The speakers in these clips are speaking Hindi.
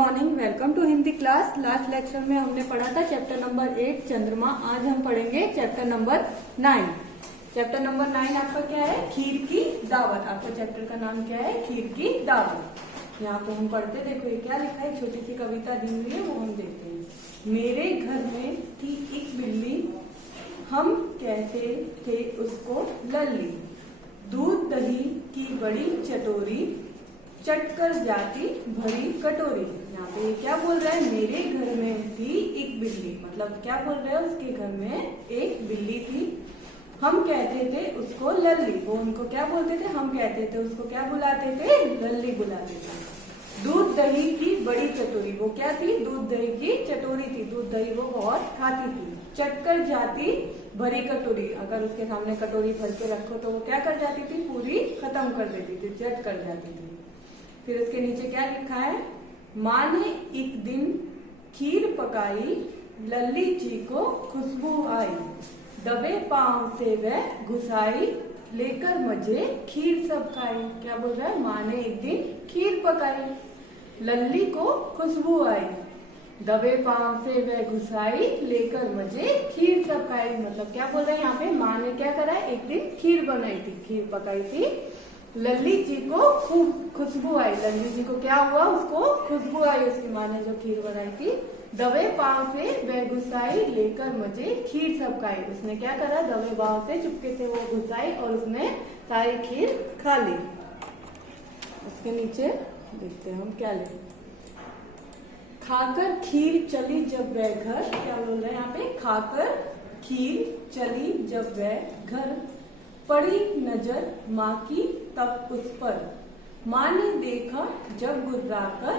Morning, welcome to Hindi class. Last lecture में हमने पढ़ा था चैप्टर नंबर 8 चंद्रमा। आज हम पढ़ेंगे चैप्टर नंबर 9। चैप्टर नंबर 9 आपका क्या है? खीर की दावत। आपका चैप्टर का नाम क्या है? खीर की दावत। यहाँ पे हम पढ़ते, देखो ये क्या लिखा है, छोटी सी कविता दी हुई है, वो हम देखते हैं। मेरे घर में थी एक बिल्ली, हम कहते थे उसको लल्ली, दूध दही की बड़ी चटोरी, चटकर जाती भरी कटोरी। यहाँ पे ये क्या बोल रहा है? मेरे घर में थी एक बिल्ली, मतलब क्या बोल रहे हैं? उसके घर में एक बिल्ली थी, हम कहते थे उसको लल्ली। वो उनको क्या बोलते थे? हम कहते थे उसको क्या बुलाते थे? लल्ली बुलाते थे। दूध दही की बड़ी चटोरी, वो क्या थी? दूध दही की चटोरी थी, दूध दही वो बहुत खाती थी। चटकर जाती भरी कटोरी, अगर उसके सामने कटोरी भर के रखो तो वो क्या कर जाती थी? पूरी खत्म कर देती थी, चट कर जाती थी। फिर उसके नीचे क्या लिखा है? माँ ने एक दिन खीर पकाई, लल्ली जी को खुशबू आई, दबे पांव से वह घुसाई, लेकर मजे खीर सब खाई। क्या बोल रहा है? माँ ने एक दिन खीर पकाई, लल्ली को खुशबू आई, दबे पांव से वह घुसाई, लेकर मजे खीर सब खाई। मतलब क्या बोल रहे हैं यहाँ पे? माँ ने क्या करा? एक दिन खीर बनाई थी, खीर पकाई थी, लल्ली जी को खूब खुशबू आई। लल्ली जी को क्या हुआ? उसको खुशबू आई, उसकी माँ ने जो खीर बनाई थी। दबे पांव से वह घुसाई, लेकर मजे खीर सब खाई। उसने क्या करा? दबे पांव से चुपके से वो घुसाई और उसने सारी खीर खा ली। उसके नीचे देखते हैं हम क्या लिखे। खाकर खीर चली जब वह घर, क्या बोल रहे हैं यहाँ पे? खाकर खीर चली जब वह घर, पड़ी नजर माँ की तब उस पर, माँ ने देखा जब गुर्राकर,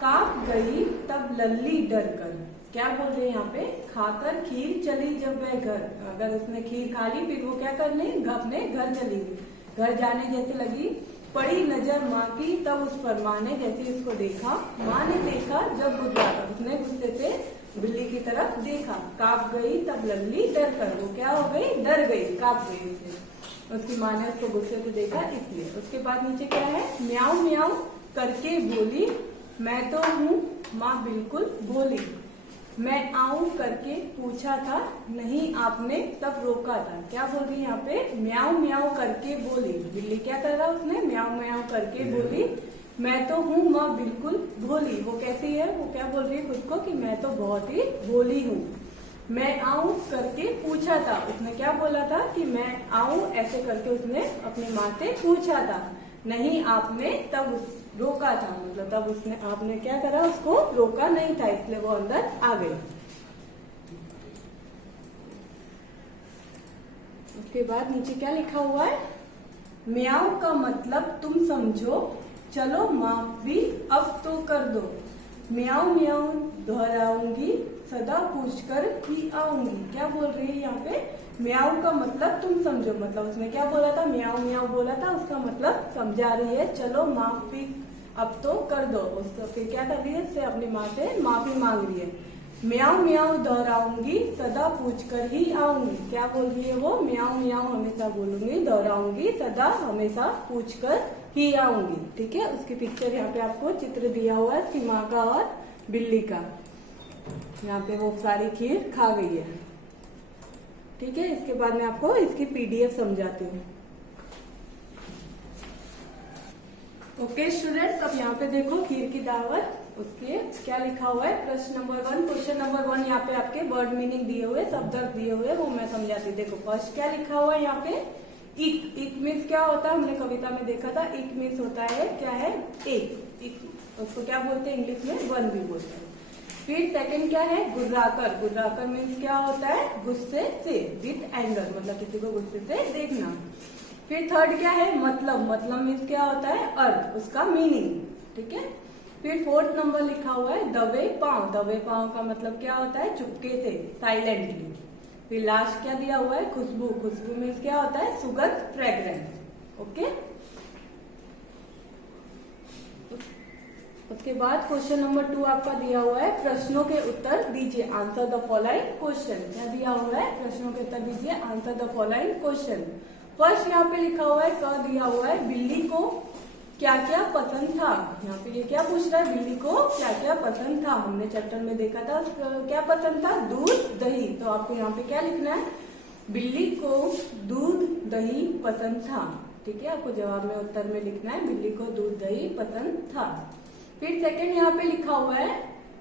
कांप गई तब लल्ली डर कर। क्या बोल रहे हैं यहाँ पे? खाकर खीर चली जब वह घर, अगर उसने खीर खा ली फिर वो क्या करने? अपने घर चली गई। घर जाने जैसे लगी, पड़ी नजर माँ की तब उस पर, माँ ने जैसे उसको देखा, माँ ने देखा जब गुर्राकर, उसने गुस्से से बिल्ली की तरफ देखा, कांप गई तब लल्ली डर कर। वो क्या हो गई? डर गई, कांप गई उससे। उसकी माँ ने उसको गुस्से से देखा इसलिए। उसके बाद नीचे क्या है? म्याऊ म्याऊ करके बोली, मैं तो हूँ माँ बिल्कुल भोली, मैं आऊं करके पूछा था, नहीं आपने तब रोका था। क्या बोल रही है यहाँ पे? म्याऊ म्याऊ करके बोली, बिल्ली क्या कर रहा? उसने म्याऊ म्याऊ करके बोली, मैं तो हूँ माँ बिल्कुल भोली। वो कैसी है? वो क्या बोल रही है खुद को? कि मैं तो बहुत ही भोली हूँ। मैं आऊं करके पूछा था, उसने क्या बोला था? कि मैं आऊं ऐसे करके उसने अपनी माँ से पूछा था, नहीं आपने तब रोका था, मतलब तब उसने आपने क्या करा? उसको रोका नहीं था, इसलिए वो अंदर आ गई। उसके बाद नीचे क्या लिखा हुआ है? म्याऊ का मतलब तुम समझो, चलो माफ भी अब तो कर दो, म्याऊ म्याऊ दोहराऊंगी, सदा पूछकर ही आऊंगी। क्या बोल रही है यहाँ पे? म्याऊ का मतलब तुम समझो, मतलब उसने क्या बोला था? म्याऊ म्याऊ बोला था, उसका मतलब समझा रही है, चलो माफी अब तो कर दो। उसको फिर क्या कर रही है? उससे अपनी माँ से माफी मांग रही है। म्याऊ म्याऊ दोहराऊंगी, सदा पूछकर ही आऊंगी। क्या बोल रही है वो? म्याऊ म्याऊ हमेशा बोलूंगी, दोहराऊंगी, सदा हमेशा पूछकर ही आऊंगी। ठीक है, उसकी पिक्चर यहाँ पे आपको चित्र दिया हुआ है, उसकी माँ का और बिल्ली का। यहाँ पे वो सारी खीर खा गई है। ठीक है, इसके बाद मैं आपको इसकी पीडीएफ समझाती हूँ। ओके स्टूडेंट्स, अब यहाँ पे देखो खीर की दावत, उसके क्या लिखा हुआ है? प्रश्न नंबर 1, क्वेश्चन नंबर 1। यहाँ पे आपके वर्ड मीनिंग दिए हुए, शब्द दिए हुए, वो मैं समझाती हूँ। देखो फर्स्ट क्या लिखा हुआ है यहाँ पे? इक। इक मीन्स क्या होता है? हमने कविता में देखा था। इक मीन्स होता है क्या है? एक। उसको क्या बोलते हैं इंग्लिश में? वन भी बोलते हैं। फिर सेकंड क्या है? गुर्राकर। गुर्राकर मीन्स क्या होता है? गुस्से से, विथ एंगर, मतलब किसी को गुस्से से देखना। फिर थर्ड क्या है? मतलब। मतलब मीन्स क्या होता है? अर्थ, उसका मीनिंग। ठीक है। फिर फोर्थ नंबर लिखा हुआ है दबे पांव। दबे पांव का मतलब क्या होता है? चुपके से, साइलेंटली। फिर लास्ट क्या दिया हुआ है? खुशबू। खुशबू मीन्स क्या होता है? सुगंध, फ्रेग्रेंस। ओके। उसके बाद क्वेश्चन नंबर 2 आपका दिया हुआ है, प्रश्नों के उत्तर दीजिए, आंसर द फॉलोइंग क्वेश्चन। क्या दिया हुआ है? प्रश्नों के उत्तर दीजिए, answer the following question. First यहाँ पे लिखा हुआ है, क दिया हुआ है, बिल्ली को क्या क्या पसंद था। यहाँ पे ये क्या पूछ रहा है, बिल्ली को क्या क्या पसंद था। हमने चैप्टर में देखा था क्या पसंद था, दूध दही। तो आपको यहाँ पे क्या लिखना है, बिल्ली को दूध दही पसंद था। ठीक है, आपको जवाब में उत्तर में लिखना है बिल्ली को दूध दही पसंद था। फिर सेकंड यहाँ पे लिखा हुआ है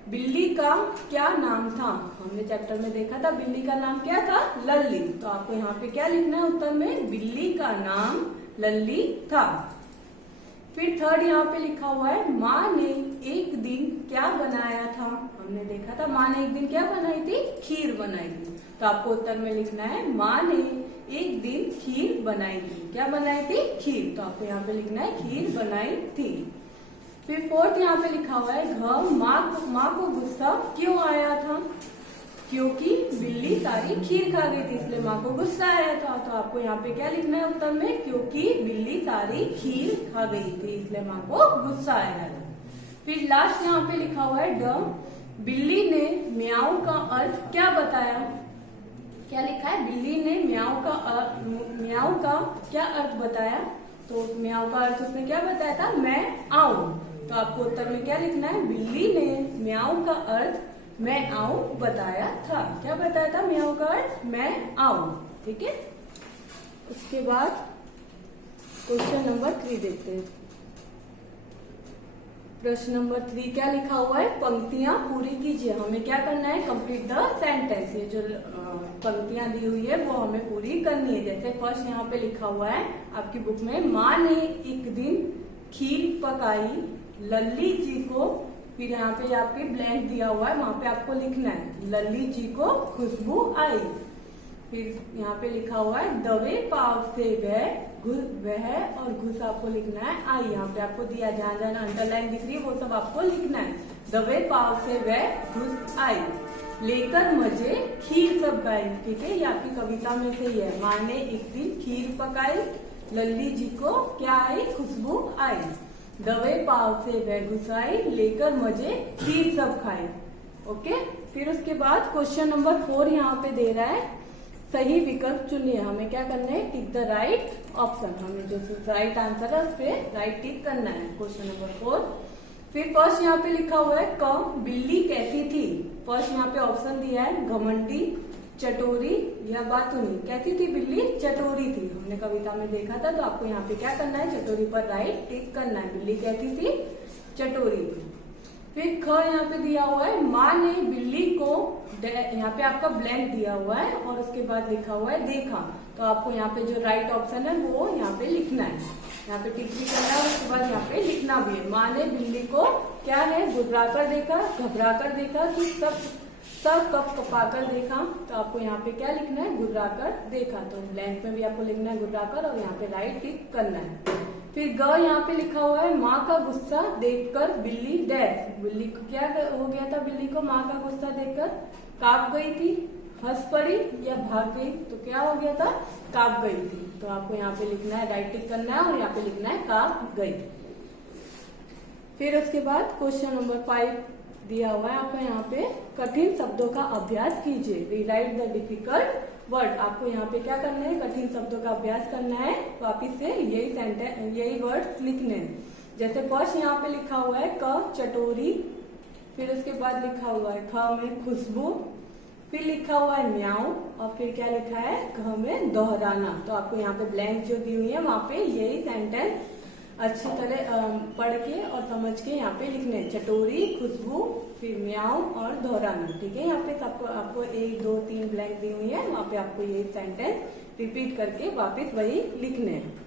बिल्ली का क्या नाम था। हमने चैप्टर में देखा था बिल्ली का नाम क्या था, लल्ली। तो आपको यहाँ पे क्या लिखना है उत्तर में, बिल्ली का नाम लल्ली था। फिर थर्ड यहाँ पे लिखा हुआ है माँ ने एक दिन क्या बनाया था। हमने देखा था माँ ने एक दिन क्या बनाई थी, खीर बनाई थी। तो आपको उत्तर में लिखना है माँ ने एक दिन खीर बनाई थी। क्या बनाई थी, खीर। तो आपको यहाँ पे लिखना है खीर बनाई थी। फिर फोर्थ यहाँ पे लिखा हुआ है माँ को गुस्सा क्यों आया था। क्योंकि बिल्ली सारी खीर खा गई थी इसलिए माँ को गुस्सा आया था। तो आपको यहाँ पे क्या लिखना है उत्तर में, क्योंकि बिल्ली सारी खीर खा गई थी इसलिए माँ को गुस्सा आया था। फिर लास्ट यहाँ पे लिखा हुआ है ड, बिल्ली ने म्याऊ का अर्थ क्या बताया। क्या लिखा है, बिल्ली ने म्याऊ का क्या अर्थ बताया। तो म्याऊ का अर्थ उसने क्या बताया था, मैं आऊं। तो आपको उत्तर में क्या लिखना है, बिल्ली ने म्याऊ का अर्थ मैं आऊं बताया था। क्या बताया था, म्याऊ का अर्थ मैं आऊं। ठीक है, उसके बाद क्वेश्चन नंबर 3 देखते हैं। प्रश्न नंबर 3 क्या लिखा हुआ है, पंक्तियां पूरी कीजिए। हमें क्या करना है, कंप्लीट द सेंटेंस। ये जो पंक्तियां दी हुई है वो हमें पूरी करनी है। जैसे फर्स्ट यहाँ पे लिखा हुआ है आपकी बुक में, माँ ने एक दिन खीर पकाई लल्ली जी को। फिर यहाँ पे आपके ब्लैंक दिया हुआ है, वहां पे आपको लिखना है लल्ली जी को खुशबू आई। फिर यहाँ पे लिखा हुआ है दबे पाव से वह और घुस आपको लिखना है आई। यहाँ पे आपको दिया, जहाँ जहाँ अंडरलाइन दिख रही है वो सब आपको लिखना है। दबे पाव से वह घुस आई, लेकर मजे खीर सब गाई। ठीक है, ये आपकी कविता में से ही है। माँ ने एक दिन खीर पकाई लल्ली जी को क्या आई, खुशबू आई। दबे पाव से वह घुसाई, लेकर मजे खीर सब खाई। ओके, फिर उसके बाद क्वेश्चन नंबर 4 यहाँ पे दे रहा है सही विकल्प चुनिए। हमें क्या करना है, टिक द राइट ऑप्शन। हमें जो राइट आंसर है उस पर राइट टिक करना है, क्वेश्चन नंबर 4। फिर फर्स्ट यहाँ पे लिखा हुआ है क, बिल्ली कैसी थी। फर्स्ट यहाँ पे ऑप्शन दिया है घमंडी, चटोरी या बातूनी। कैसी थी बिल्ली, चटोरी थी। हमने कविता में देखा था। तो आपको यहाँ पे क्या करना है, चटोरी पर राइट टिक करना है। बिल्ली कैसी थी, चटोरी थी। फिर ख यहाँ पे दिया हुआ है माँ ने बिल्ली को, यहाँ पे आपका ब्लैंक दिया हुआ है और उसके बाद लिखा हुआ है देखा। तो आपको यहाँ पे जो राइट ऑप्शन है वो यहाँ पे लिखना है। यहाँ पे टिक भी करना है और उसके बाद यहाँ पे लिखना भी है। माँ ने बिल्ली को क्या है, घबरा कर देखा, घबरा कर देखा कि सब कप कपाकर देखा। तो आपको यहाँ पे क्या लिखना है, घुरा कर देखा। तो ब्लैंक में भी आपको लिखना है घुरा कर और यहाँ पे राइट टिक करना है। फिर ग यहाँ पे लिखा हुआ है माँ का गुस्सा देखकर बिल्ली डैश। बिल्ली को क्या हो गया था, बिल्ली को माँ का गुस्सा देखकर कांप गई थी, हंस पड़ी या भाग गई। तो क्या हो गया था, कांप गई थी। तो आपको यहाँ पे लिखना है, राइट टिक करना है और यहाँ पे लिखना है कांप गई। फिर उसके बाद क्वेश्चन नंबर 5 दिया हुआ है आपको यहाँ पे, कठिन शब्दों का अभ्यास कीजिए। Rewrite the difficult word. आपको यहाँ पे क्या करना है, कठिन शब्दों का अभ्यास करना है। वापिस से यही सेंटेंस, यही वर्ड लिखने हैं। जैसे फर्स्ट यहाँ पे लिखा हुआ है क, चटोरी। फिर उसके बाद लिखा हुआ है ख में खुशबू। फिर लिखा हुआ है म्याऊ और फिर क्या लिखा है, घ में दोहराना। तो आपको यहाँ पे ब्लैंक जो दी हुई है वहां पे यही सेंटेंस अच्छी तरह पढ़ के और समझ के यहाँ पे लिखने, चटोरी, खुशबू, फिर म्याऊ और दोहराना। ठीक है, यहाँ पे सबको आपको 1 2 3 ब्लैंक दी हुई है, वहां पे आपको यही सेंटेंस रिपीट करके वापस वही लिखने हैं।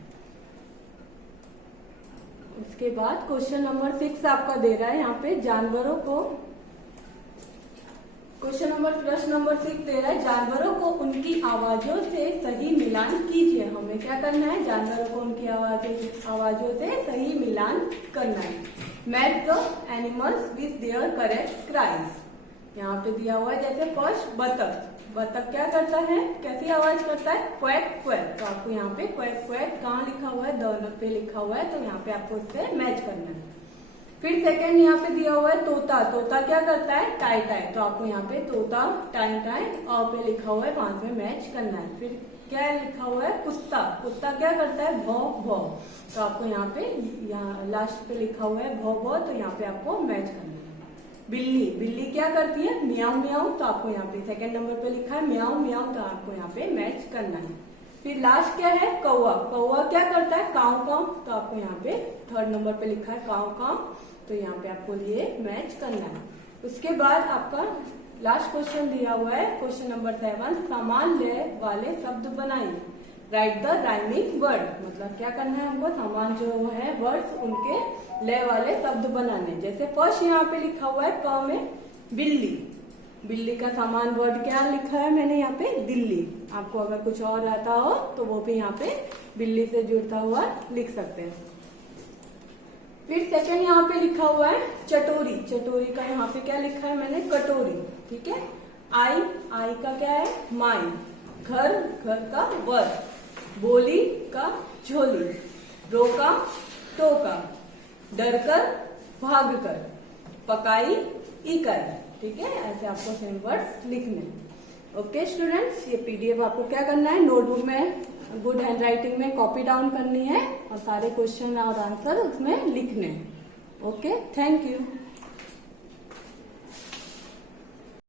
उसके बाद क्वेश्चन नंबर 6 आपका दे रहा है यहाँ पे जानवरों को, प्रश्न नंबर 6 दे रहा है जानवरों को उनकी आवाजों से सही मिलान कीजिए। हमें क्या करना है, जानवरों को उनकी आवाजों से सही मिलान करना है। Match the animals with their correct cries. यहाँ पे दिया हुआ है जैसे फर्स्ट बतख। बतख क्या करता है, कैसी आवाज करता है, क्वैक क्वैक। तो आपको यहाँ पे क्वैक क्वैक कहाँ लिखा हुआ है, द पे लिखा हुआ है। तो यहाँ पे आपको उससे मैच करना है। फिर सेकंड यहाँ पे दिया हुआ है तोता। तोता क्या करता है? Tie tie. तो आपको यहाँ पे तोता टाई टाई और पे लिखा हुआ है, 5 में मैच करना है। फिर क्या लिखा हुआ है? कुत्ता। कुत्ता क्या करता है? भौ भौ। तो आपको यहाँ पे यहाँ लास्ट पे लिखा हुआ है भौ भौ, तो यहाँ पे आपको मैच करना है। बिल्ली। बिल्ली क्या करती है? म्याऊ म्याऊ। तो आपको यहाँ पे सेकंड नंबर पे लिखा है म्याऊ म्याऊ, तो आपको यहाँ पे मैच करना है। फिर लास्ट क्या है? कौवा। कौवा क्या करता है? काव काव। तो आपको यहाँ पे थर्ड नंबर पे लिखा है काव काव, तो यहाँ पे आपको ये मैच करना है। उसके बाद आपका लास्ट क्वेश्चन दिया हुआ है, क्वेश्चन नंबर 7, समान लय वाले शब्द बनाइए। Right the rhyming word. मतलब क्या करना है हमको? समान जो है वर्ड्स, उनके लय वाले शब्द बनाने। जैसे फर्स्ट यहाँ पे लिखा हुआ है क में बिल्ली। बिल्ली का समान वर्ड क्या लिखा है मैंने यहाँ पे? दिल्ली। आपको अगर कुछ और आता हो तो वो भी यहाँ पे बिल्ली से जुड़ता हुआ लिख सकते हैं। फिर सेकंड यहाँ पे लिखा हुआ है चटोरी। चटोरी का यहाँ पे क्या लिखा है मैंने? कटोरी। ठीक है। आई। आई का क्या है? माई। घर। घर का वर। बोली का झोली। रोका टोका। डर कर भाग कर। पकाई इकाई। ठीक है, ऐसे आपको सेम वर्ड्स लिखने। ओके स्टूडेंट्स, ये पीडीएफ आपको क्या करना है? नोटबुक में गुड हैंड राइटिंग में कॉपी डाउन करनी है और सारे क्वेश्चन और आंसर उसमें लिखने हैं। Okay, thank you.